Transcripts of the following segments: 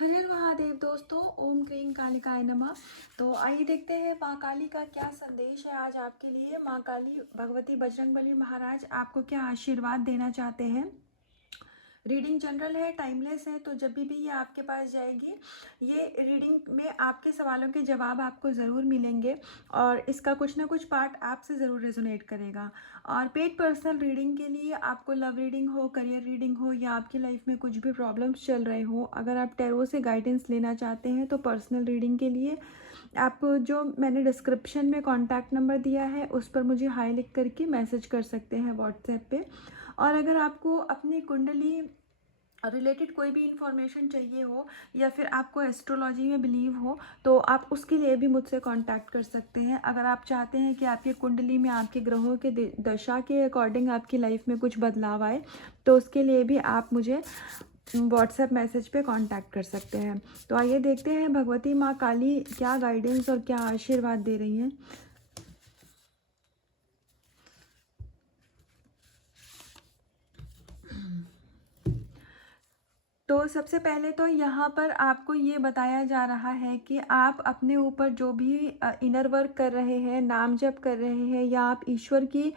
हर हर महादेव दोस्तों, ओम क्रीम कालिकाय नमः। तो आइए देखते हैं माँ काली का क्या संदेश है आज आपके लिए। माँ काली भगवती बजरंगबली महाराज आपको क्या आशीर्वाद देना चाहते हैं। रीडिंग जनरल है, टाइमलेस है, तो जब भी ये आपके पास जाएगी ये रीडिंग में आपके सवालों के जवाब आपको ज़रूर मिलेंगे और इसका कुछ ना कुछ पार्ट आपसे ज़रूर रेजोनेट करेगा। और पेड पर्सनल रीडिंग के लिए आपको लव रीडिंग हो, करियर रीडिंग हो या आपकी लाइफ में कुछ भी प्रॉब्लम्स चल रहे हो, अगर आप टैरो से गाइडेंस लेना चाहते हैं तो पर्सनल रीडिंग के लिए आप जो मैंने डिस्क्रिप्शन में कॉन्टैक्ट नंबर दिया है उस पर मुझे हाई लिख करके मैसेज कर सकते हैं व्हाट्सएप पे। और अगर आपको अपनी कुंडली रिलेटेड कोई भी इंफॉर्मेशन चाहिए हो या फिर आपको एस्ट्रोलॉजी में बिलीव हो तो आप उसके लिए भी मुझसे कांटेक्ट कर सकते हैं। अगर आप चाहते हैं कि आपकी कुंडली में आपके ग्रहों के दशा के अकॉर्डिंग आपकी लाइफ में कुछ बदलाव आए तो उसके लिए भी आप मुझे व्हाट्सएप मैसेज पे कांटेक्ट कर सकते हैं। तो आइए देखते हैं भगवती माँ काली क्या गाइडेंस और क्या आशीर्वाद दे रही हैं। तो सबसे पहले तो यहाँ पर आपको ये बताया जा रहा है कि आप अपने ऊपर जो भी इनर वर्क कर रहे हैं, नाम जप कर रहे हैं या आप ईश्वर की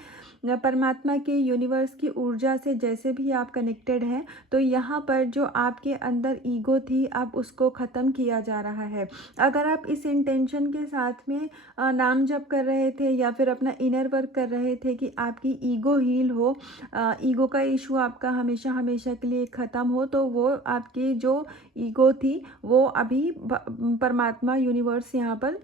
परमात्मा की यूनिवर्स की ऊर्जा से जैसे भी आप कनेक्टेड हैं, तो यहाँ पर जो आपके अंदर ईगो थी अब उसको ख़त्म किया जा रहा है। अगर आप इस इंटेंशन के साथ में नाम जप कर रहे थे या फिर अपना इनर वर्क कर रहे थे कि आपकी ईगो हील हो, ईगो का इशू आपका हमेशा हमेशा के लिए ख़त्म हो, तो वो आपकी जो ईगो थी वो अभी परमात्मा यूनिवर्स यहाँ पर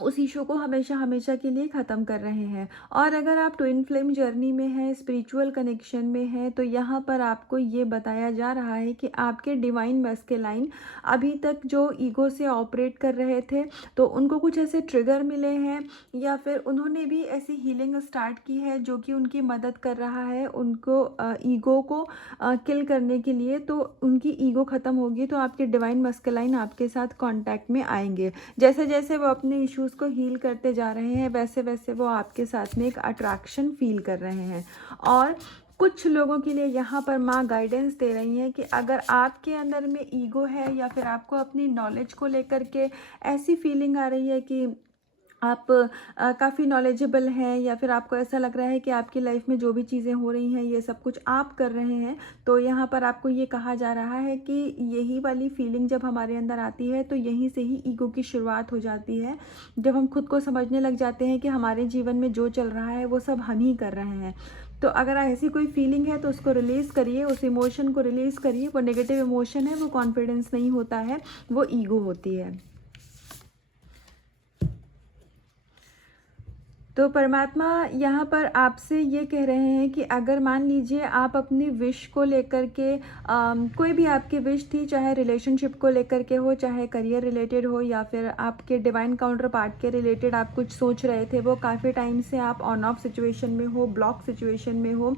उस इशू को हमेशा हमेशा के लिए ख़त्म कर रहे हैं। और अगर आप ट्विन फ्लेम जर्नी में हैं, स्पिरिचुअल कनेक्शन में हैं, तो यहाँ पर आपको ये बताया जा रहा है कि आपके डिवाइन मैस्कुलाइन अभी तक जो ईगो से ऑपरेट कर रहे थे तो उनको कुछ ऐसे ट्रिगर मिले हैं या फिर उन्होंने भी ऐसी हीलिंग स्टार्ट की है जो कि उनकी मदद कर रहा है उनको ईगो को किल करने के लिए। तो उनकी ईगो ख़त्म होगी तो आपके डिवाइन मैस्कुलाइन आपके साथ कॉन्टैक्ट में आएंगे। जैसे जैसे वो अपने इश्यूज़ को हील करते जा रहे हैं वैसे वैसे वो आपके साथ में एक अट्रैक्शन फील कर रहे हैं। और कुछ लोगों के लिए यहाँ पर माँ गाइडेंस दे रही हैं कि अगर आपके अंदर में ईगो है या फिर आपको अपनी नॉलेज को लेकर के ऐसी फीलिंग आ रही है कि आप काफ़ी नॉलेजेबल हैं या फिर आपको ऐसा लग रहा है कि आपकी लाइफ में जो भी चीज़ें हो रही हैं ये सब कुछ आप कर रहे हैं, तो यहाँ पर आपको ये कहा जा रहा है कि यही वाली फीलिंग जब हमारे अंदर आती है तो यहीं से ही ईगो की शुरुआत हो जाती है। जब हम खुद को समझने लग जाते हैं कि हमारे जीवन में जो चल रहा है वो सब हम ही कर रहे हैं। तो अगर ऐसी कोई फीलिंग है तो उसको रिलीज़ करिए, उस इमोशन को रिलीज़ करिए। वो नेगेटिव इमोशन है, वो कॉन्फिडेंस नहीं होता है, वो ईगो होती है। तो परमात्मा यहाँ पर आपसे ये कह रहे हैं कि अगर मान लीजिए आप अपनी विश को लेकर के कोई भी आपकी विश थी, चाहे रिलेशनशिप को लेकर के हो, चाहे करियर रिलेटेड हो या फिर आपके डिवाइन काउंटर पार्ट के रिलेटेड आप कुछ सोच रहे थे, वो काफ़ी टाइम से आप ऑन ऑफ सिचुएशन में हो, ब्लॉक सिचुएशन में हो,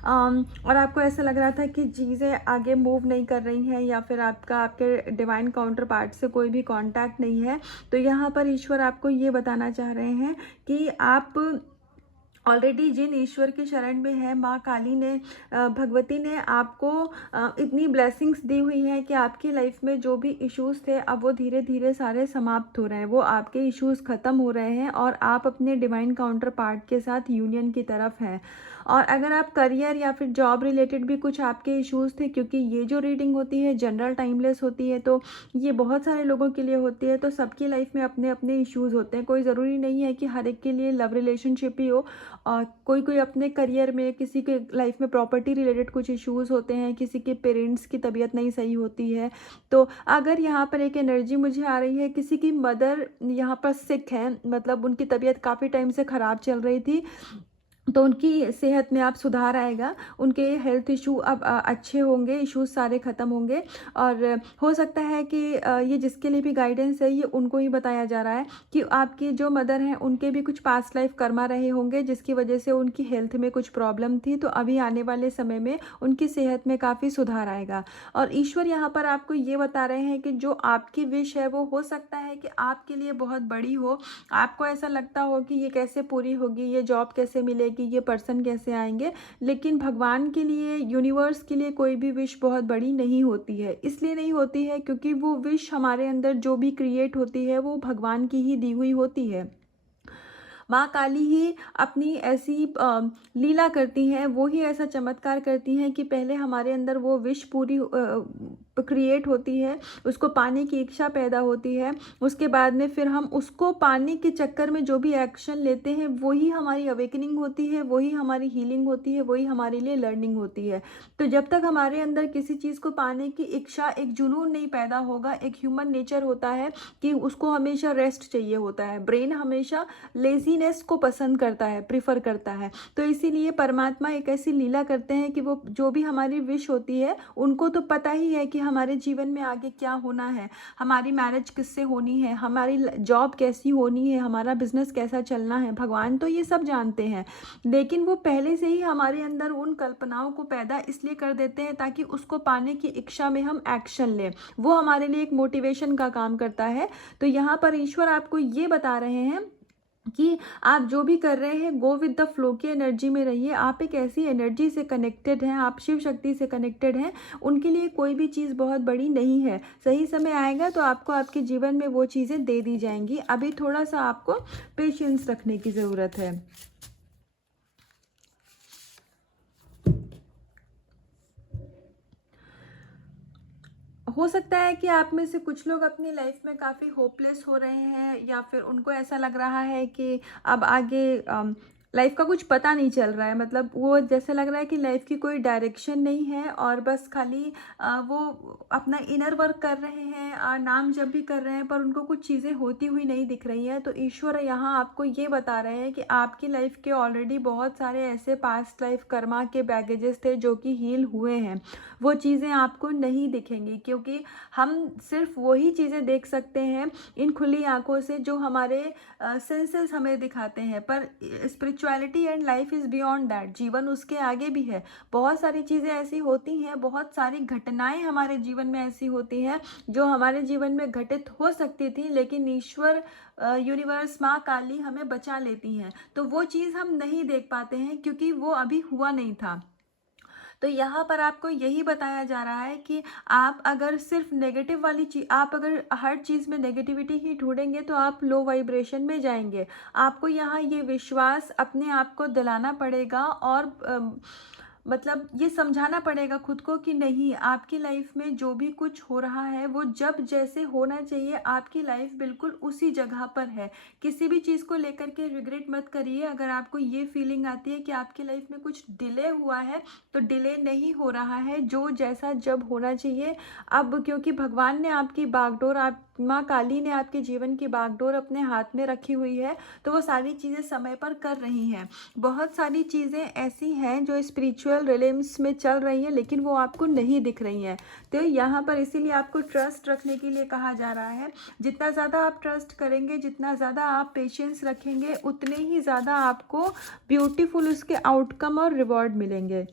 और आपको ऐसा लग रहा था कि चीज़ें आगे मूव नहीं कर रही हैं या फिर आपके डिवाइन काउंटर पार्ट से कोई भी कांटेक्ट नहीं है, तो यहाँ पर ईश्वर आपको ये बताना चाह रहे हैं कि आप ऑलरेडी जिन ईश्वर की शरण में है, माँ काली ने भगवती ने आपको इतनी ब्लेसिंग्स दी हुई हैं कि आपकी लाइफ में जो भी इश्यूज़ थे अब वो धीरे धीरे सारे समाप्त हो रहे हैं, वो आपके इश्यूज़ ख़त्म हो रहे हैं और आप अपने डिवाइन काउंटर पार्ट के साथ यूनियन की तरफ हैं। और अगर आप करियर या फिर जॉब रिलेटेड भी कुछ आपके इश्यूज़ थे, क्योंकि ये जो रीडिंग होती है जनरल टाइमलेस होती है तो ये बहुत सारे लोगों के लिए होती है, तो सबकी लाइफ में अपने अपने इश्यूज़ होते हैं। कोई ज़रूरी नहीं है कि हर एक के लिए लव रिलेशनशिप ही हो, और कोई कोई अपने करियर में, किसी के लाइफ में प्रॉपर्टी रिलेटेड कुछ इश्यूज़ होते हैं, किसी के पेरेंट्स की तबीयत नहीं सही होती है। तो अगर यहाँ पर एक एनर्जी मुझे आ रही है, किसी की मदर यहाँ पर सिक है, मतलब उनकी तबीयत काफ़ी टाइम से ख़राब चल रही थी, तो उनकी सेहत में अब सुधार आएगा, उनके हेल्थ इशू अब अच्छे होंगे, इश्यूज सारे ख़त्म होंगे। और हो सकता है कि ये जिसके लिए भी गाइडेंस है ये उनको ही बताया जा रहा है कि आपकी जो मदर हैं उनके भी कुछ पास्ट लाइफ कर्मा रहे होंगे जिसकी वजह से उनकी हेल्थ में कुछ प्रॉब्लम थी, तो अभी आने वाले समय में उनकी सेहत में काफ़ी सुधार आएगा। और ईश्वर यहाँ पर आपको ये बता रहे हैं कि जो आपकी विश है वो हो सकता है कि आपके लिए बहुत बड़ी हो, आपको ऐसा लगता हो कि ये कैसे पूरी होगी, ये जॉब कैसे मिलेगी, कि ये पर्सन कैसे आएंगे, लेकिन भगवान के लिए, यूनिवर्स के लिए कोई भी विश बहुत बड़ी नहीं होती है। इसलिए नहीं होती है क्योंकि वो विश हमारे अंदर जो भी क्रिएट होती है वो भगवान की ही दी हुई होती है। माँ काली ही अपनी ऐसी लीला करती हैं, वो ही ऐसा चमत्कार करती हैं कि पहले हमारे अंदर वो विश पूरी क्रिएट होती है, उसको पाने की इच्छा पैदा होती है। उसके बाद में फिर हम उसको पाने के चक्कर में जो भी एक्शन लेते हैं वही हमारी अवेकनिंग होती है, वही हमारी हीलिंग होती है, वही हमारे लिए लर्निंग होती है। तो जब तक हमारे अंदर किसी चीज़ को पाने की इच्छा, एक जुनून नहीं पैदा होगा, एक ह्यूमन नेचर होता है कि उसको हमेशा रेस्ट चाहिए होता है। ब्रेन हमेशा लेजीनेस को पसंद करता है, प्रिफर करता है। तो इसीलिए परमात्मा एक ऐसी लीला करते हैं कि वो जो भी हमारी विश होती है, उनको तो पता ही है कि हमारे जीवन में आगे क्या होना है, हमारी मैरिज किससे होनी है, हमारी जॉब कैसी होनी है, हमारा बिजनेस कैसा चलना है। भगवान तो ये सब जानते हैं, लेकिन वो पहले से ही हमारे अंदर उन कल्पनाओं को पैदा इसलिए कर देते हैं ताकि उसको पाने की इच्छा में हम एक्शन लें। वो हमारे लिए एक मोटिवेशन का काम करता है। तो यहाँ पर ईश्वर आपको ये बता रहे हैं कि आप जो भी कर रहे हैं, गो विद द फ्लो की एनर्जी में रहिए। आप एक ऐसी एनर्जी से कनेक्टेड हैं, आप शिव शक्ति से कनेक्टेड हैं, उनके लिए कोई भी चीज़ बहुत बड़ी नहीं है। सही समय आएगा तो आपको आपके जीवन में वो चीज़ें दे दी जाएंगी। अभी थोड़ा सा आपको पेशेंस रखने की ज़रूरत है। हो सकता है कि आप में से कुछ लोग अपनी लाइफ में काफ़ी होपलेस हो रहे हैं, या फिर उनको ऐसा लग रहा है कि अब आगे लाइफ का कुछ पता नहीं चल रहा है। मतलब वो जैसे लग रहा है कि लाइफ की कोई डायरेक्शन नहीं है और बस खाली वो अपना इनर वर्क कर रहे हैं, नाम जप भी कर रहे हैं, पर उनको कुछ चीज़ें होती हुई नहीं दिख रही हैं। तो ईश्वर यहाँ आपको ये बता रहे हैं कि आपकी लाइफ के ऑलरेडी बहुत सारे ऐसे पास्ट लाइफ कर्मा के बैगेजेस थे जो कि हील हुए हैं। वो चीज़ें आपको नहीं दिखेंगी क्योंकि हम सिर्फ वही चीज़ें देख सकते हैं इन खुली आंखों से जो हमारे सेंसेस हमें दिखाते हैं। पर spirituality and life is beyond that. जीवन उसके आगे भी है। बहुत सारी चीज़ें ऐसी होती हैं, बहुत सारी घटनाएं हमारे जीवन में ऐसी होती हैं जो हमारे जीवन में घटित हो सकती थी, लेकिन ईश्वर, यूनिवर्स, माँ काली हमें बचा लेती हैं। तो वो चीज़ हम नहीं देख पाते हैं क्योंकि वो अभी हुआ नहीं था। तो यहाँ पर आपको यही बताया जा रहा है कि आप अगर सिर्फ नेगेटिव वाली चीज, आप अगर हर चीज़ में नेगेटिविटी ही ढूंढेंगे तो आप लो वाइब्रेशन में जाएंगे। आपको यहाँ ये विश्वास अपने आप को दिलाना पड़ेगा और मतलब ये समझाना पड़ेगा खुद को कि नहीं, आपकी लाइफ में जो भी कुछ हो रहा है वो जब जैसे होना चाहिए, आपकी लाइफ बिल्कुल उसी जगह पर है। किसी भी चीज़ को लेकर के रिग्रेट मत करिए। अगर आपको ये फीलिंग आती है कि आपकी लाइफ में कुछ डिले हुआ है, तो डिले नहीं हो रहा है, जो जैसा जब होना चाहिए अब, क्योंकि भगवान ने आपकी बागडोर, आप माँ काली ने आपके जीवन की बागडोर अपने हाथ में रखी हुई है। तो वो सारी चीज़ें समय पर कर रही हैं। बहुत सारी चीज़ें ऐसी हैं जो स्पिरिचुअल रिलेम्स में चल रही हैं, लेकिन वो आपको नहीं दिख रही हैं। तो यहाँ पर इसीलिए आपको ट्रस्ट रखने के लिए कहा जा रहा है। जितना ज़्यादा आप ट्रस्ट करेंगे, जितना ज़्यादा आप पेशेंस रखेंगे, उतने ही ज़्यादा आपको ब्यूटीफुल उसके आउटकम और रिवॉर्ड मिलेंगे।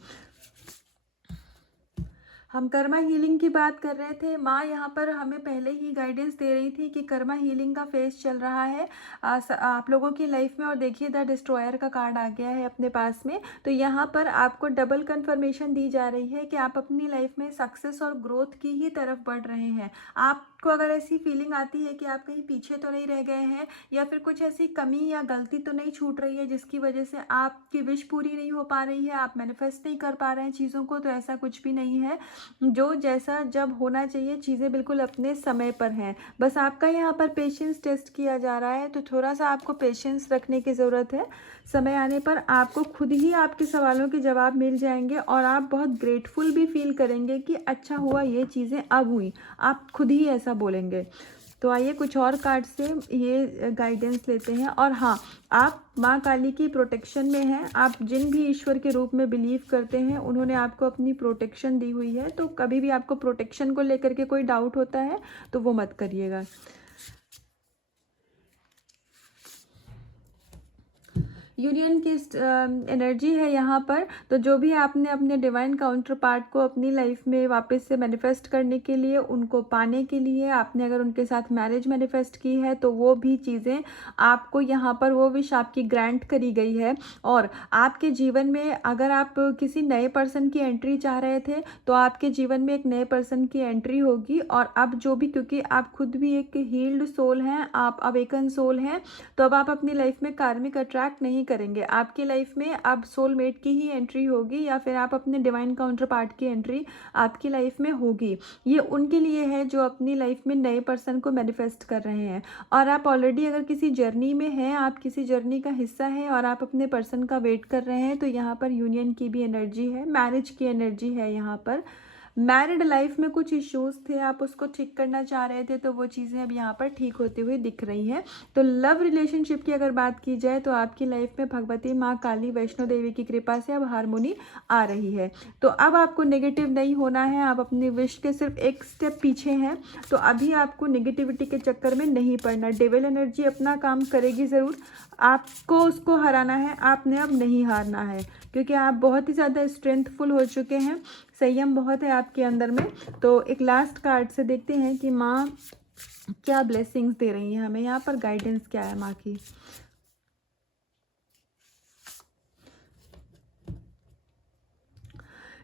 हम कर्मा हीलिंग की बात कर रहे थे। माँ यहाँ पर हमें पहले ही गाइडेंस दे रही थी कि कर्मा हीलिंग का फेज चल रहा है आप लोगों की लाइफ में। और देखिए द डिस्ट्रॉयर का कार्ड आ गया है अपने पास में। तो यहाँ पर आपको डबल कंफर्मेशन दी जा रही है कि आप अपनी लाइफ में सक्सेस और ग्रोथ की ही तरफ बढ़ रहे हैं। आपको अगर ऐसी फीलिंग आती है कि आप कहीं पीछे तो नहीं रह गए हैं, या फिर कुछ ऐसी कमी या गलती तो नहीं छूट रही है जिसकी वजह से आपकी विश पूरी नहीं हो पा रही है, आप मैनिफेस्ट नहीं कर पा रहे हैं चीज़ों को, तो ऐसा कुछ भी नहीं है। जो जैसा जब होना चाहिए, चीज़ें बिल्कुल अपने समय पर हैं। बस आपका यहाँ पर पेशेंस टेस्ट किया जा रहा है, तो थोड़ा सा आपको पेशेंस रखने की ज़रूरत है। समय आने पर आपको खुद ही आपके सवालों के जवाब मिल जाएंगे और आप बहुत ग्रेटफुल भी फील करेंगे कि अच्छा हुआ ये चीज़ें अब हुई। आप खुद ही ऐसा बोलेंगे। तो आइए कुछ और कार्ड से ये गाइडेंस लेते हैं। और हाँ, आप माँ काली की प्रोटेक्शन में हैं। आप जिन भी ईश्वर के रूप में बिलीव करते हैं, उन्होंने आपको अपनी प्रोटेक्शन दी हुई है। तो कभी भी आपको प्रोटेक्शन को लेकर के कोई डाउट होता है तो वो मत करिएगा। यूनियन की एनर्जी है यहाँ पर। तो जो भी आपने अपने डिवाइन काउंटर पार्ट को अपनी लाइफ में वापस से मैनिफेस्ट करने के लिए, उनको पाने के लिए, आपने अगर उनके साथ मैरिज मैनिफेस्ट की है तो वो भी चीज़ें आपको यहाँ पर, वो विश आपकी ग्रांट करी गई है। और आपके जीवन में अगर आप किसी नए पर्सन की एंट्री चाह रहे थे तो आपके जीवन में एक नए पर्सन की एंट्री होगी। और अब जो भी, क्योंकि आप खुद भी एक हील्ड सोल हैं, आप अवेकन सोल हैं, तो अब आप अपनी लाइफ में कार्मिक अट्रैक्ट नहीं करेंगे। आपकी लाइफ में अब सोलमेट की ही एंट्री होगी, या फिर आप अपने डिवाइन काउंटर पार्ट की एंट्री आपकी लाइफ में होगी। ये उनके लिए है जो अपनी लाइफ में नए पर्सन को मैनिफेस्ट कर रहे हैं। और आप ऑलरेडी अगर किसी जर्नी में हैं, आप किसी जर्नी का हिस्सा हैं और आप अपने पर्सन का वेट कर रहे हैं, तो यहाँ पर यूनियन की भी एनर्जी है, मैरिज की एनर्जी है। यहाँ पर मैरिड लाइफ में कुछ इश्यूज थे, आप उसको ठीक करना चाह रहे थे, तो वो चीज़ें अब यहाँ पर ठीक होते हुए दिख रही हैं। तो लव रिलेशनशिप की अगर बात की जाए तो आपकी लाइफ में भगवती माँ काली वैष्णो देवी की कृपा से अब हारमोनी आ रही है। तो अब आपको नेगेटिव नहीं होना है, आप अपनी विश के सिर्फ एक स्टेप पीछे हैं। तो अभी आपको नेगेटिविटी के चक्कर में नहीं पड़ना। डेविल एनर्जी अपना काम करेगी ज़रूर, आपको उसको हराना है, आपने अब नहीं हारना है, क्योंकि आप बहुत ही ज़्यादा स्ट्रेंथफुल हो चुके हैं, संयम बहुत है आपके अंदर में। तो एक लास्ट कार्ड से देखते हैं कि माँ क्या ब्लेसिंग्स दे रही हैं हमें, यहाँ पर गाइडेंस क्या है माँ की।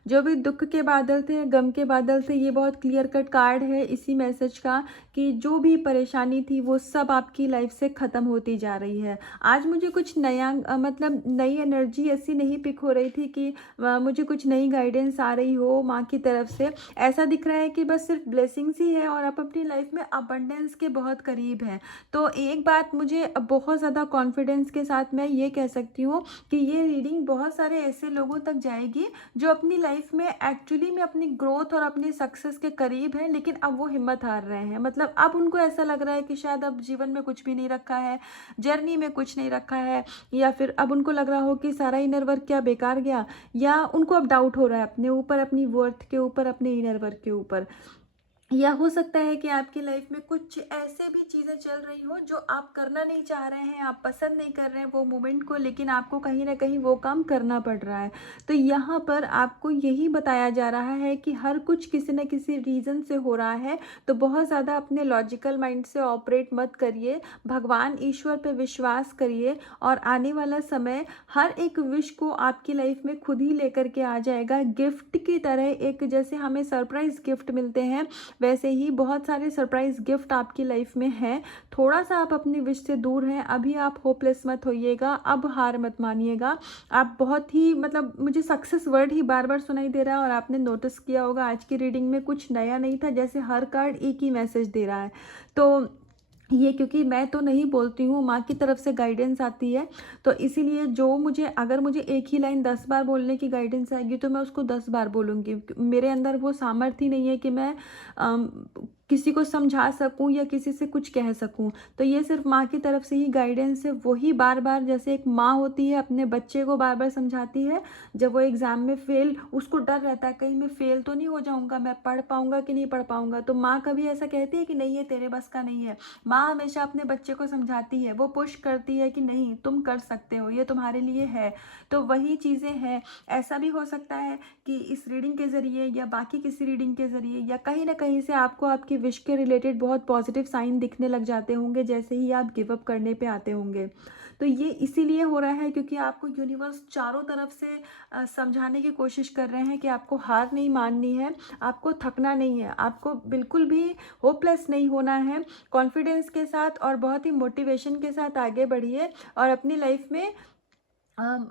जो भी दुख के बादल थे, गम के बादल थे, ये बहुत क्लियर कट कार्ड है इसी मैसेज का कि जो भी परेशानी थी वो सब आपकी लाइफ से ख़त्म होती जा रही है। आज मुझे कुछ नया मतलब नई एनर्जी ऐसी नहीं पिक हो रही थी कि मुझे कुछ नई गाइडेंस आ रही हो माँ की तरफ से। ऐसा दिख रहा है कि बस सिर्फ ब्लेसिंग्स ही है और आप अपनी लाइफ में अबंडेंस के बहुत करीब हैं। तो एक बात मुझे बहुत ज़्यादा कॉन्फिडेंस के साथ मैं ये कह सकती हूँ कि ये रीडिंग बहुत सारे ऐसे लोगों तक जाएगी जो अपनी लाइफ में एक्चुअली में अपनी ग्रोथ और अपनी सक्सेस के करीब है, लेकिन अब वो हिम्मत हार रहे हैं। मतलब अब उनको ऐसा लग रहा है कि शायद अब जीवन में कुछ भी नहीं रखा है, जर्नी में कुछ नहीं रखा है, या फिर अब उनको लग रहा हो कि सारा इनर वर्क क्या बेकार गया, या उनको अब डाउट हो रहा है अपने ऊपर, अपनी वर्थ के ऊपर, अपने इनर वर्क के ऊपर। या हो सकता है कि आपकी लाइफ में कुछ ऐसे भी चीज़ें चल रही हो जो आप करना नहीं चाह रहे हैं, आप पसंद नहीं कर रहे हैं वो मोमेंट को, लेकिन आपको कहीं ना कहीं वो काम करना पड़ रहा है। तो यहाँ पर आपको यही बताया जा रहा है कि हर कुछ किसी न किसी रीज़न से हो रहा है। तो बहुत ज़्यादा अपने लॉजिकल माइंड से ऑपरेट मत करिए, भगवान ईश्वर पे विश्वास करिए, और आने वाला समय हर एक विश को आपकी लाइफ में खुद ही लेकर के आ जाएगा, गिफ्ट की तरह। एक जैसे हमें सरप्राइज गिफ्ट मिलते हैं, वैसे ही बहुत सारे सरप्राइज गिफ्ट आपकी लाइफ में हैं। थोड़ा सा आप अपनी विश से दूर हैं, अभी आप होपलेस मत होइएगा, अब हार मत मानिएगा। आप बहुत ही, मतलब मुझे सक्सेस वर्ड ही बार बार सुनाई दे रहा है, और आपने नोटिस किया होगा आज की रीडिंग में कुछ नया नहीं था, जैसे हर कार्ड एक ही मैसेज दे रहा है। तो ये क्योंकि मैं तो नहीं बोलती हूँ, माँ की तरफ से गाइडेंस आती है, तो इसीलिए जो मुझे, अगर मुझे एक ही लाइन 10 बार बोलने की गाइडेंस आएगी तो मैं उसको 10 बार बोलूँगी। मेरे अंदर वो सामर्थ्य नहीं है कि मैं किसी को समझा सकूं या किसी से कुछ कह सकूं। तो ये सिर्फ माँ की तरफ से ही गाइडेंस है, वही बार बार, जैसे एक माँ होती है अपने बच्चे को बार बार समझाती है, जब वो एग्ज़ाम में फेल, उसको डर रहता है कहीं मैं फेल तो नहीं हो जाऊंगा, मैं पढ़ पाऊंगा कि नहीं पढ़ पाऊंगा, तो माँ कभी ऐसा कहती है कि नहीं ये तेरे बस का नहीं है। माँ हमेशा अपने बच्चे को समझाती है, वो पुश करती है कि नहीं तुम कर सकते हो, ये तुम्हारे लिए है। तो वही चीज़ें हैं। ऐसा भी हो सकता है कि इस रीडिंग के ज़रिए या बाकी किसी रीडिंग के ज़रिए या कहीं ना कहीं से आपको आपकी विश के रिलेटेड बहुत पॉजिटिव साइन दिखने लग जाते होंगे, जैसे ही आप गिव अप करने पे आते होंगे। तो ये इसीलिए हो रहा है क्योंकि आपको यूनिवर्स चारों तरफ से समझाने की कोशिश कर रहे हैं कि आपको हार नहीं माननी है, आपको थकना नहीं है, आपको बिल्कुल भी होपलेस नहीं होना है। कॉन्फिडेंस के साथ और बहुत ही मोटिवेशन के साथ आगे बढ़िए, और अपनी लाइफ में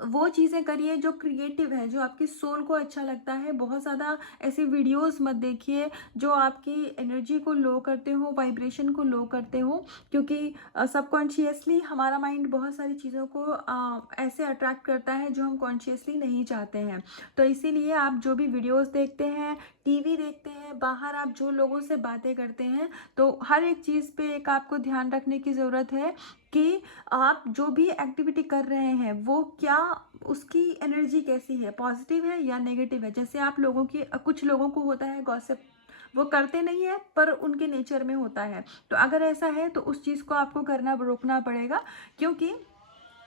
वो चीज़ें करिए जो क्रिएटिव है, जो आपकी सोल को अच्छा लगता है। बहुत ज़्यादा ऐसी वीडियोस मत देखिए जो आपकी एनर्जी को लो करते हो, वाइब्रेशन को लो करते हो, क्योंकि सबकॉन्शियसली हमारा माइंड बहुत सारी चीज़ों को ऐसे अट्रैक्ट करता है जो हम कॉन्शियसली नहीं चाहते हैं। तो इसीलिए आप जो भी वीडियोस देखते हैं, टीवी देखते हैं, बाहर आप जो लोगों से बातें करते हैं, तो हर एक चीज़ पे एक आपको ध्यान रखने की ज़रूरत है कि आप जो भी एक्टिविटी कर रहे हैं वो क्या, उसकी एनर्जी कैसी है, पॉजिटिव है या नेगेटिव है। जैसे आप लोगों की, कुछ लोगों को होता है गॉसिप, वो करते नहीं है पर उनके नेचर में होता है। तो अगर ऐसा है तो उस चीज़ को आपको करना रोकना पड़ेगा, क्योंकि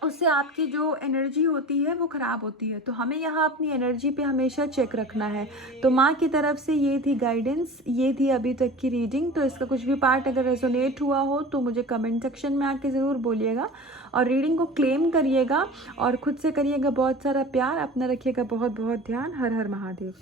उससे आपकी जो एनर्जी होती है वो ख़राब होती है। तो हमें यहाँ अपनी एनर्जी पे हमेशा चेक रखना है। तो माँ की तरफ से ये थी गाइडेंस, ये थी अभी तक की रीडिंग। तो इसका कुछ भी पार्ट अगर रेजोनेट हुआ हो तो मुझे कमेंट सेक्शन में आके ज़रूर बोलिएगा, और रीडिंग को क्लेम करिएगा और खुद से करिएगा बहुत सारा प्यार। अपना रखिएगा बहुत बहुत ध्यान। हर हर महादेव।